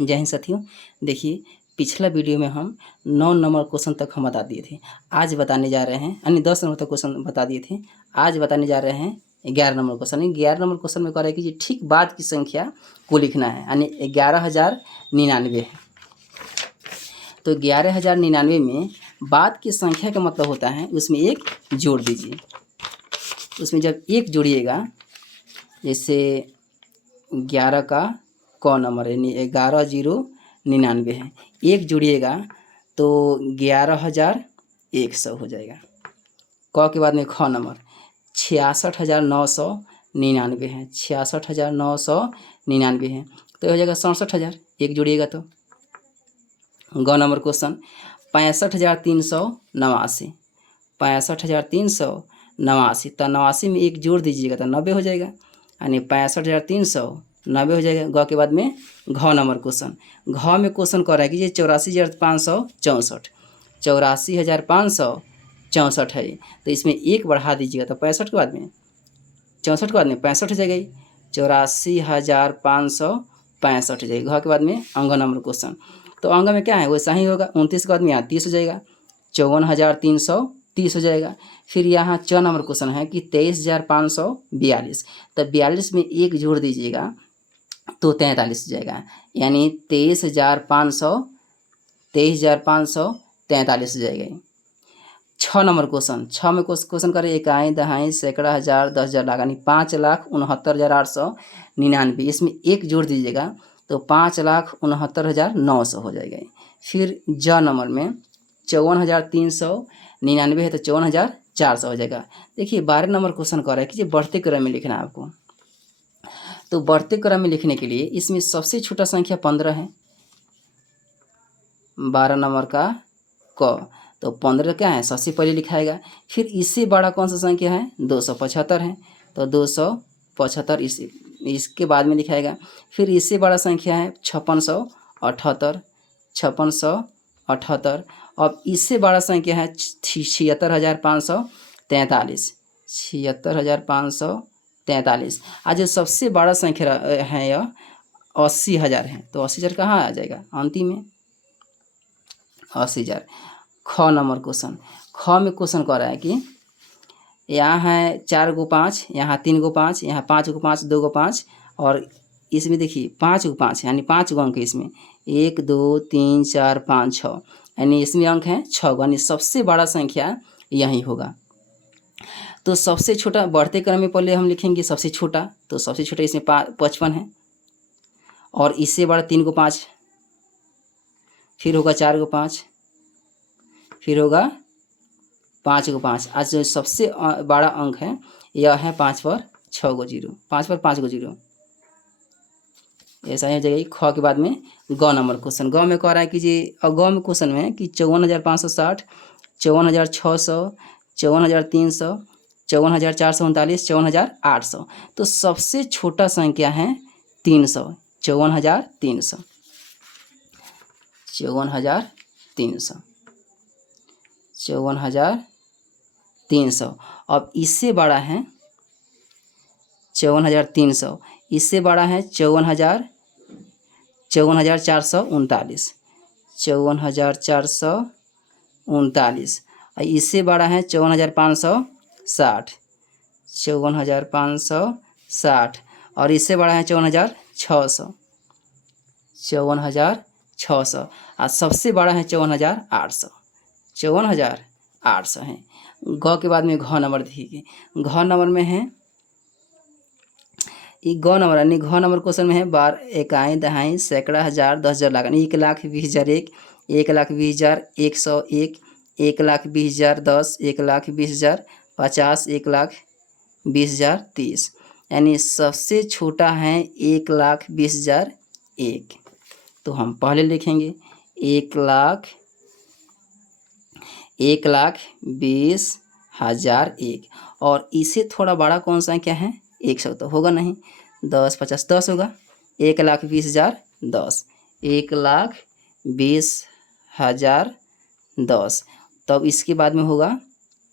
जय हिंद साथियों। देखिए, पिछला वीडियो में हम 9 नंबर क्वेश्चन तक हम बता दिए थे। आज बताने जा रहे हैं, यानी 10 नंबर तक क्वेश्चन बता दिए थे। आज बताने जा रहे हैं 11 नंबर क्वेश्चन। 11 नंबर क्वेश्चन में कह रहा है कि ठीक बाद की संख्या को लिखना है, यानी 11,099 है। तो 11,099 में बाद की संख्या का मतलब होता है उसमें एक जोड़ दीजिए। उसमें जब एक जोड़िएगा, जैसे 11 का क नंबर यानी 11,099 है, एक जोड़िएगा तो 11,100 हो जाएगा। क के बाद में ख नंबर 66,999 है, 66,999 है, तो हो जाएगा 67,000, एक जोड़िएगा तो। ग नंबर क्वेश्चन 65,389, 65,389, तो 89 में एक जोड़ दीजिएगा तो 90 हो जाएगा, यानी 65,390 हो जाएगा। ग के बाद में घ नंबर क्वेश्चन, घ में क्वेश्चन कर रहा है कि ये 84,564, 84,564 है, तो इसमें एक बढ़ा दीजिएगा तो 65 के बाद में 64 के बाद में 65 हो जाएगा, 84,565 हो जाएगा। घ के बाद में अंग नंबर क्वेश्चन, तो अंग में क्या है वैसा ही होगा, 29 के बाद में यहाँ 30 हो जाएगा, 54,330 हो जाएगा। फिर यहाँ च नंबर क्वेश्चन है कि 23,542, तो 42 में एक जोड़ दीजिएगा तो 43 हो जाएगा, यानी 23,543 हो जाएगा। 6 नंबर क्वेश्चन, 6 में क्वेश्चन करें इकाई, दहाई, सैकड़ा, हज़ार, 10,000 लाख, यानी 5,69,899, इसमें एक जोड़ दीजिएगा तो 5,69,900 हो जाएगा। फिर ज नंबर में 54,399 है, तो 54,400 हो जाएगा। देखिए 12 नंबर क्वेश्चन कह रहा है कि ये बढ़ते क्रम में लिखना है आपको। तो बढ़ते क्रम में लिखने के लिए इसमें सबसे छोटा संख्या 15 है, 12 नंबर का क, तो 15 क्या है सबसे पहले लिखाएगा। फिर इससे बड़ा कौन सा संख्या है 275 है, तो 275 इसके बाद में लिखाएगा। फिर इससे बड़ा संख्या है 5678, 5678। अब इससे बड़ा संख्या है 76,543, 76,543। आज जो सबसे बड़ा संख्या है यह 80,000 है, तो 80,000 कहाँ आ जाएगा अंतिम में 80,000। ख नंबर क्वेश्चन, ख में क्वेश्चन कह रहा है कि यहाँ है 4 गो 5, यहाँ 3 गो 5, यहाँ 5 गो 5, 2 गो 5, और इसमें देखिए 5 गो 5, यानी 5 गो अंक है इसमें, 1 2 3 4 5 6, यानी इसमें अंक है 6 गो, यानी सबसे बड़ा संख्या यही होगा। तो सबसे छोटा बढ़ते क्रम में पहले हम लिखेंगे सबसे छोटा, तो सबसे छोटा इसमें 55 है, और इससे बड़ा 3 गो 5, फिर होगा 4 गो 5, फिर होगा 5 गो 5। आज जो सबसे बड़ा अंक है यह है 5 पर 6 गो 0, 5 पर 5 गो 0, ऐसा ही हो जाएगा। ख के बाद में ग नंबर क्वेश्चन, ग में कह रहा है कि जी ग में क्वेश्चन में कि 54,560, 54,600, 54,300, 54,439, 54,800, तो सबसे छोटा संख्या है 300, 54,300, 54,300, 54,300। अब इससे बड़ा है 54,300, इससे बड़ा है 54,439, 54,439, और इससे बड़ा है 54,560, 54,560, और इससे बड़ा है 54,600, 54,600, और सबसे बड़ा है 54,800, 54,800 है। ग के बाद में घ नंबर देखिए, घ नंबर में है ग नंबर, यानी घ नंबर क्वेश्चन में है 12 इकाई, दहाई, सैकड़ा, हज़ार, 10,000 लाख, 1,20,001, 1,20,000, 101, 1,20,010, 1,20,000 50, 1,20,000 30, यानी सबसे छोटा है 1,20,001। तो हम पहले लिखेंगे 1,20,001, और इससे थोड़ा बड़ा कौन सा क्या है 100, तो होगा नहीं, 10 50 10 होगा, 1,20,010, 1,20,010। तब इसके बाद में होगा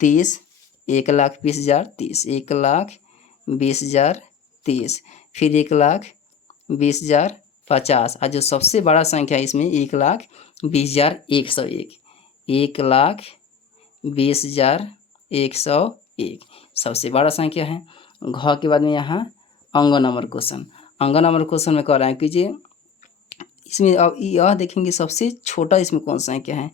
30, 1,20,030, 1,20,030, फिर 1,20,030, 50 और जो सबसे बड़ा संख्या इसमें 1,20,101, 1,20,101 सबसे बड़ा संख्या है। घ के बाद में यहाँ अंग नंबर क्वेश्चन। अंग नंबर क्वेश्चन में कह रहा है कीजिए, इसमें अब यह देखेंगे सबसे छोटा इसमें कौन सा संख्या है।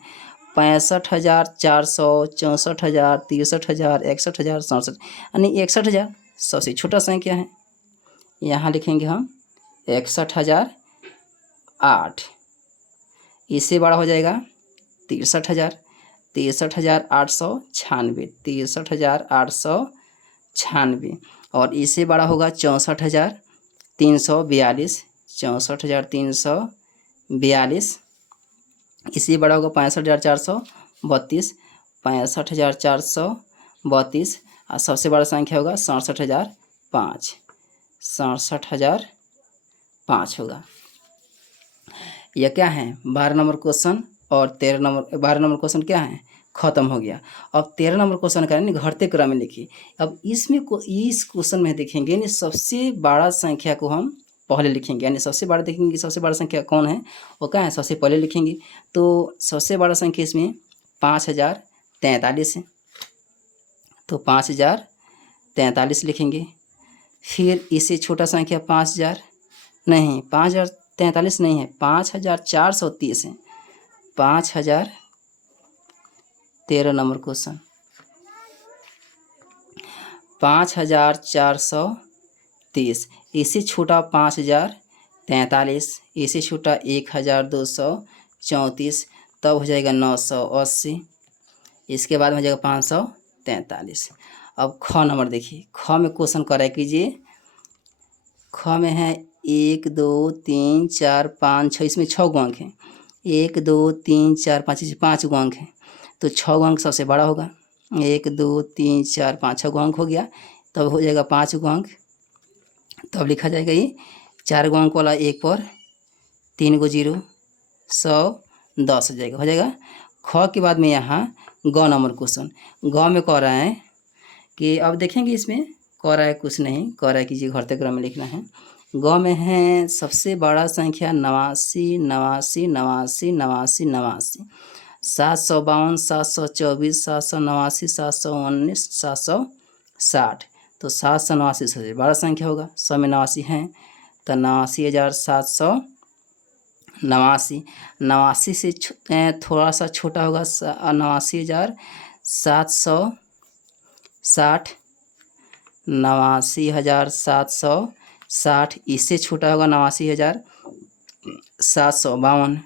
65,400, 64,000, 63,000, 61,000, 67, यानी 61,000 सबसे छोटा संख्या है। यहाँ लिखेंगे हम 61,008। इससे बड़ा हो जाएगा 63,000, 63,896, 63,896। और इससे बड़ा होगा 64,342, 64,342। इससे बड़ा होगा 65,432, 65,432। और सबसे बड़ा संख्या होगा 67,005, 67,005 होगा। यह क्या है 12 नंबर क्वेश्चन। और 12 नंबर क्वेश्चन क्या है, खत्म हो गया। अब 13 नंबर क्वेश्चन का यानी घटते क्रम में लिखिए। अब इसमें इस क्वेश्चन में देखेंगे यानी सबसे बड़ा संख्या को हम पहले लिखेंगे, यानी सबसे बड़ा देखेंगे सबसे बड़ा संख्या कौन है, वो क्या है सबसे पहले लिखेंगे। तो सबसे बड़ा संख्या इसमें 5,043 है, तो 5,043 लिखेंगे। फिर इससे छोटा संख्या 5,043 नहीं है, 5,430 है। 13 नंबर क्वेश्चन 5,430। इससे छोटा 5,043, इससे छोटा 1,234, तब हो जाएगा 980। इसके बाद हो जाएगा 543। अब ख नंबर देखिए, ख में क्वेश्चन करा कीजिए। ख में है 1 2 3 4 5 6, इसमें 6 अंक हैं। 1 2 3 4 5, इसमें 5 अंक हैं, तो 6 अंक सबसे बड़ा होगा। 1 2 3 4 5 6 अंक हो गया, तब हो जाएगा 5 अंक। तब लिखा जाएगा ये 4 अंक वाला 1 पर 3 0, 110 हो जाएगा, ख के बाद में यहाँ ग नंबर क्वेश्चन। ग में कह रहा है कि अब देखेंगे इसमें कह रहा है कुछ नहीं, कह रहा है कि जी घटते क्रम में लिखना है। ग में है सबसे बड़ा संख्या 89, 89, 89, 89, 89, 752, 724, 789, 719, 760। तो 789 सबसे बड़ा संख्या होगा। 100 में 89 हैं, तो 89,789। 89 से थोड़ा सा छोटा होगा 89,760, 89,760। इससे छोटा होगा 89,752,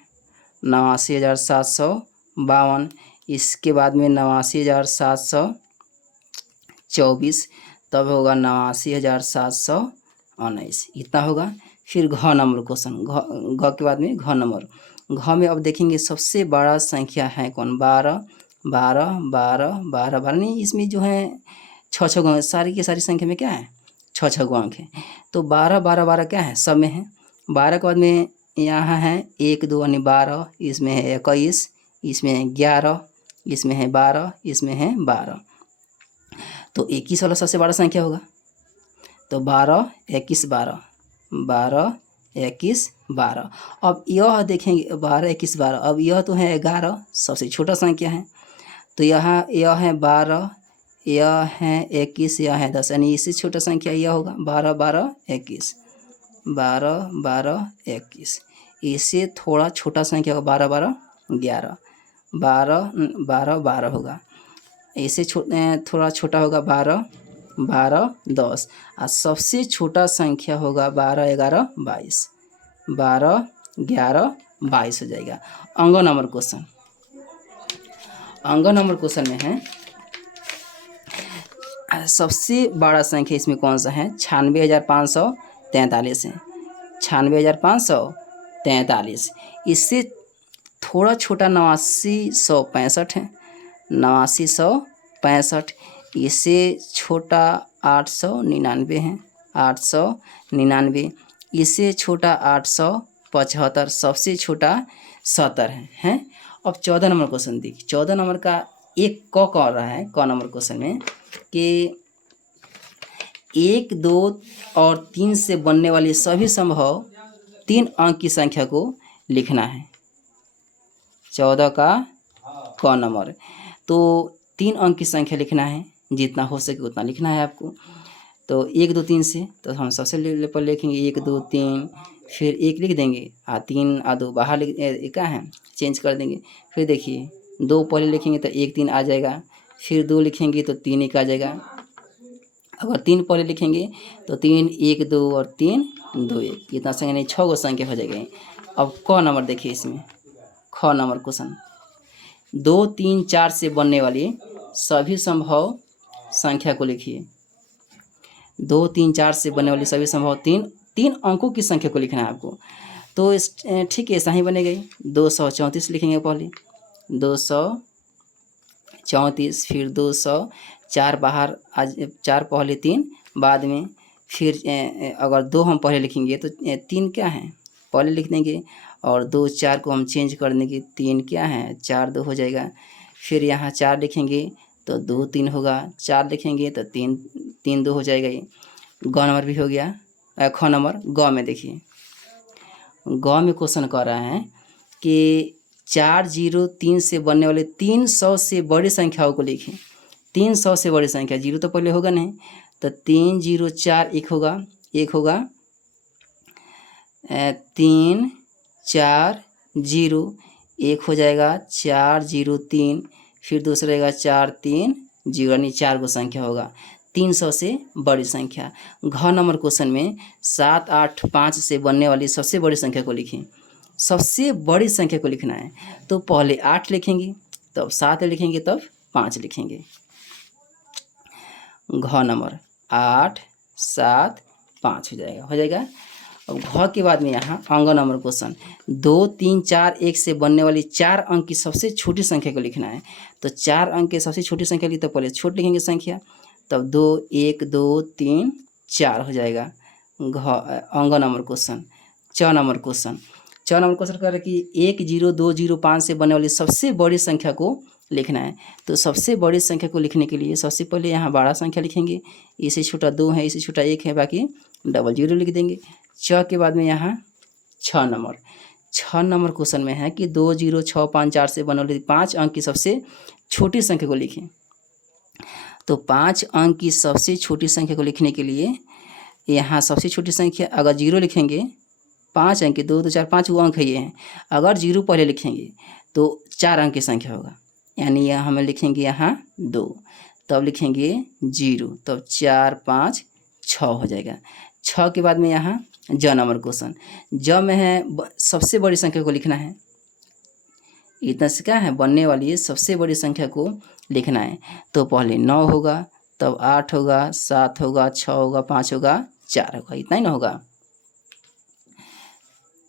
89,752। इसके बाद में 89,724, तब होगा 89,719, इतना होगा। फिर घ नंबर क्वेश्चन, घ के बाद में घ नंबर। घ में अब देखेंगे सबसे बड़ा संख्या है कौन, 12, 12, 12, 12, 12। नहीं, इसमें जो है 6 अंक, सारी की सारी संख्या में क्या है 6 अंक है। तो 12, 12, 12 क्या है सब में है। 12 के बाद में यहाँ है 1 2 यानी 12, इसमें है 21, इसमें है 11, इसमें है 12, इसमें है 12। तो 21 वाला सबसे बड़ा संख्या होगा। तो 12, 21, 12, 12, 21, 12। अब यह देखेंगे 12, 21, 12। अब यह तो है 11, सबसे छोटा संख्या है। तो यह है 12, यह है 21, यह है 10, यानी इससे छोटा संख्या यह होगा 12, 12, 21, 12, 12, 21। इससे थोड़ा छोटा संख्या होगा 12, 12, 11, 12, 12, 12 होगा। इससे थोड़ा छोटा होगा 12, 12, 10। और सबसे छोटा संख्या होगा 12, 11, 22, 12, 11, 22 हो जाएगा। अंग नंबर क्वेश्चन, अंग नंबर क्वेश्चन में है सबसे बड़ा संख्या इसमें कौन सा है, 96,543 है, 96,543। इससे थोड़ा छोटा 89,165 है, 89,165। इससे छोटा 899 है, 899। इससे छोटा 875, सबसे छोटा 70 है। अब 14 नंबर क्वेश्चन देखिए। 14 नंबर का एक क कह रहा है, क नंबर क्वेश्चन में कि 1, 2 और 3 से बनने वाली सभी संभव 3 अंक की संख्या को लिखना है। 14 का क नंबर। तो 3 अंक की संख्या लिखना है, जितना हो सके उतना लिखना है आपको। तो 1 2 3 से तो हम सबसे पर लिखेंगे 1 2 3, फिर 1 लिख देंगे, 3 2 बाहर क्या है चेंज कर देंगे। फिर देखिए 2 पहले लिखेंगे तो 1 3 आ जाएगा, फिर 2 लिखेंगे तो 3 1 आ जाएगा। अगर 3 पहले लिखेंगे तो 3 1 2 और 3 2 1, इतना संख्या नहीं 6 गो संख्या हो जाएगा। अब क नंबर देखिए, इसमें ख नंबर क्वेश्चन 2 3 4 से बनने वाली सभी संभव संख्या को लिखिए। 2 3 4 से बनने वाली सभी संभव तीन अंकों की संख्या को लिखना है आपको। तो इस ठीक है, ऐसा ही बनेगा। 234 लिखेंगे पहले, 234, फिर 200, 4 बाहर आज 4 पहले 3 बाद में, फिर अगर 2 हम पहले लिखेंगे तो 3 क्या है पहले लिख देंगे, और 2 4 को हम चेंज कर देंगे, 3 क्या है 4 2 हो जाएगा। फिर यहाँ 4 लिखेंगे तो 2 3 होगा, 4 लिखेंगे तो 3 3 2 हो जाएगा। ये ग नंबर भी हो गया। ख नंबर ग में देखिए, ग में क्वेश्चन कह रहा है कि 4 0 3 से बनने वाले 300 से बड़ी संख्याओं को लिखें। 300 से बड़ी संख्या, 0 तो पहले होगा नहीं, तो 3 0 4 1 होगा, 1 होगा 3 4 0 1 हो जाएगा, 4 0 3, फिर दूसरा रहेगा 4 3 0, यानी 4 को संख्या होगा 300 से बड़ी संख्या। घ नंबर क्वेश्चन में 7 8 5 से बनने वाली सबसे बड़ी संख्या को लिखें। सबसे बड़ी संख्या को लिखना है, तो पहले 8 लिखेंगे, तब 7 लिखेंगे, तब 5 लिखेंगे। घ नंबर 8 7 5 हो जाएगा। अब घ के बाद में यहाँ अंग नंबर क्वेश्चन 2 3 4 1 से बनने वाली 4 अंक की सबसे छोटी संख्या को लिखना है। तो 4 अंक की सबसे छोटी संख्या ली, तो पहले छोट लिखेंगे संख्या, तब 2 1 2 3 4 हो जाएगा। अंग नंबर क्वेश्चन च नंबर क्वेश्चन कह रहा है कि 1 0 2 0 5 से बनने वाली सबसे बड़ी संख्या को लिखना है। तो सबसे बड़ी संख्या को लिखने के लिए सबसे पहले यहाँ बड़ा संख्या लिखेंगे, इससे छोटा 2 है, इससे छोटा 1 है, बाकी डबल 0 लिख देंगे। च के बाद में यहाँ 6 नंबर क्वेश्चन में है कि 2 0 6 5 4 से बनने वाली 5 अंक की सबसे छोटी संख्या को लिखें। तो 5 अंक की सबसे छोटी संख्या को लिखने के लिए यहाँ सबसे छोटी संख्या अगर 0 लिखेंगे, 5 अंक के 2 2 4 5 वो अंक है ये हैं, अगर 0 पहले लिखेंगे तो 4 अंक की संख्या होगा, यानी यहाँ हमें लिखेंगे यहाँ 2, तब लिखेंगे 0, तब 4 5 6 हो जाएगा। 6 के बाद में यहाँ ज नंबर क्वेश्चन, ज में है सबसे बड़ी संख्या को लिखना है। इतना से क्या है बनने वाली सबसे बड़ी संख्या को लिखना है। तो पहले 9 होगा, तब 8 होगा, 7 होगा, 6 होगा, 5 होगा, 4 होगा, इतना ही ना होगा।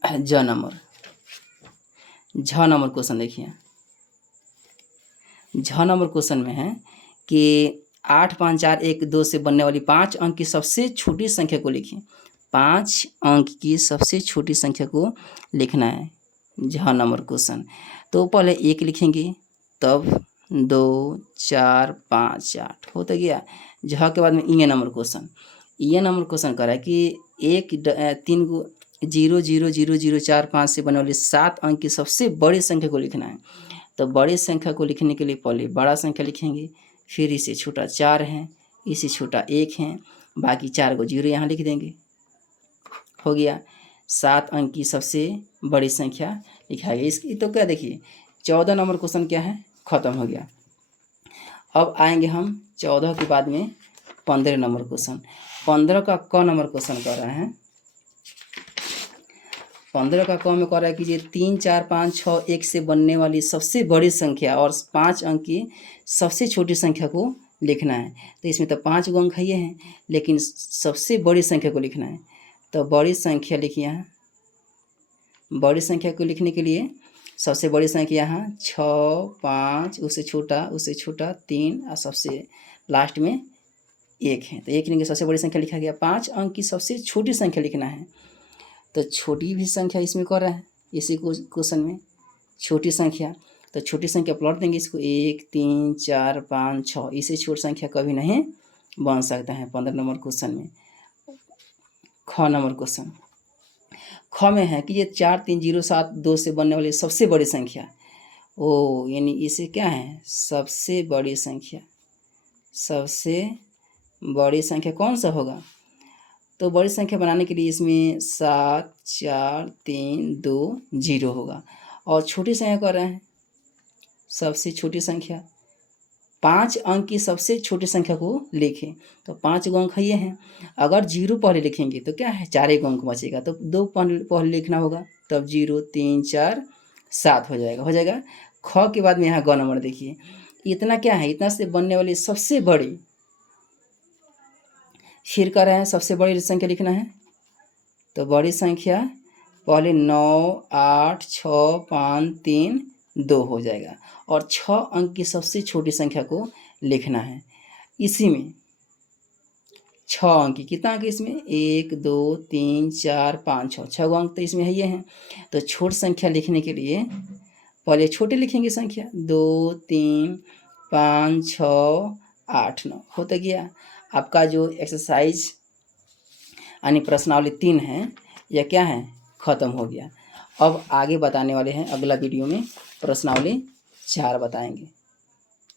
झ नंबर क्वेश्चन देखिए, झ नंबर क्वेश्चन में है कि 8 5 4 1 2 से बनने वाली 5 अंक की सबसे छोटी संख्या को लिखें। 5 अंक की सबसे छोटी संख्या को लिखना है। झ नंबर क्वेश्चन, तो पहले 1 लिखेंगे, तब 2 4 5 8 हो तो गया। झ के बाद में ई नंबर क्वेश्चन कह रहा है कि 3 0 0 0 0 4 5 से बनने वाली 7 अंक की सबसे बड़ी संख्या को लिखना है। तो बड़ी संख्या को लिखने के लिए पहले बड़ा संख्या लिखेंगे, फिर इससे छोटा 4 है, इससे छोटा 1 है, बाकी 4 को 0 यहाँ लिख देंगे, हो गया। 7 अंक की सबसे बड़ी संख्या लिखा गया। इसकी तो क्या देखिए 14 नंबर क्वेश्चन क्या है, ख़त्म हो गया। अब आएंगे हम 14 के बाद में 15 नंबर क्वेश्चन। 15 का क नंबर क्वेश्चन कर रहे हैं। 15 का क में कह रहा है कि ये 3 4 5 6 1 से बनने वाली सबसे बड़ी संख्या और 5 अंक की सबसे छोटी संख्या को लिखना है। तो इसमें तो 5 अंक है ये हैं, लेकिन सबसे बड़ी संख्या को लिखना है। तो बड़ी संख्या लिखिए यहाँ। बड़ी संख्या को लिखने के लिए सबसे बड़ी संख्या यहाँ 6 5, उससे छोटा 3 और सबसे लास्ट में 1 है। तो 1 लिखेंगे, सबसे बड़ी संख्या लिखा गया। 5 अंक की सबसे छोटी संख्या लिखना है। तो छोटी भी संख्या इसमें कर रहा है, इसी क्वेश्चन में छोटी संख्या। तो छोटी संख्या प्लॉट देंगे इसको 1 3 4 5 6, इससे छोटी संख्या कभी नहीं बन सकता है 15 नंबर क्वेश्चन में। ख नंबर क्वेश्चन ख में है कि ये 43072 से बनने वाली सबसे बड़ी संख्या। ओ यानी इसे क्या है, सबसे बड़ी संख्या। सबसे बड़ी संख्या कौन सा होगा? तो बड़ी संख्या बनाने के लिए इसमें 7 4 3 2 0 होगा। और छोटी संख्या कर रहे हैं, सबसे छोटी संख्या 5 अंक की सबसे छोटी संख्या को लिखें। तो 5 अंक ये हैं। अगर 0 पहले लिखेंगे तो क्या है, 4 अंक बचेगा, तो 2 पहले लिखना होगा, तब 0 3 4 7 हो जाएगा। ख के बाद में यहाँ ग नंबर देखिए, इतना क्या है, इतना से बनने वाली सबसे बड़ी। फिर कर रहे हैं सबसे बड़ी संख्या लिखना है, तो बड़ी संख्या पहले 9 8 6 5 3 2 हो जाएगा। और 6 अंक की सबसे छोटी संख्या को लिखना है। इसी में 6 अंक की, कितना अंक इसमें, 1 2 3 4 5 6, 6 अंक तो इसमें है ये हैं। तो छोटी संख्या लिखने के लिए पहले छोटे लिखेंगे संख्या, 2 3 5 6 8 9 होता गया। आपका जो एक्सरसाइज यानी प्रश्नावली 3 है, यह क्या है, ख़त्म हो गया। अब आगे बताने वाले हैं, अगला वीडियो में प्रश्नावली 4 बताएंगे।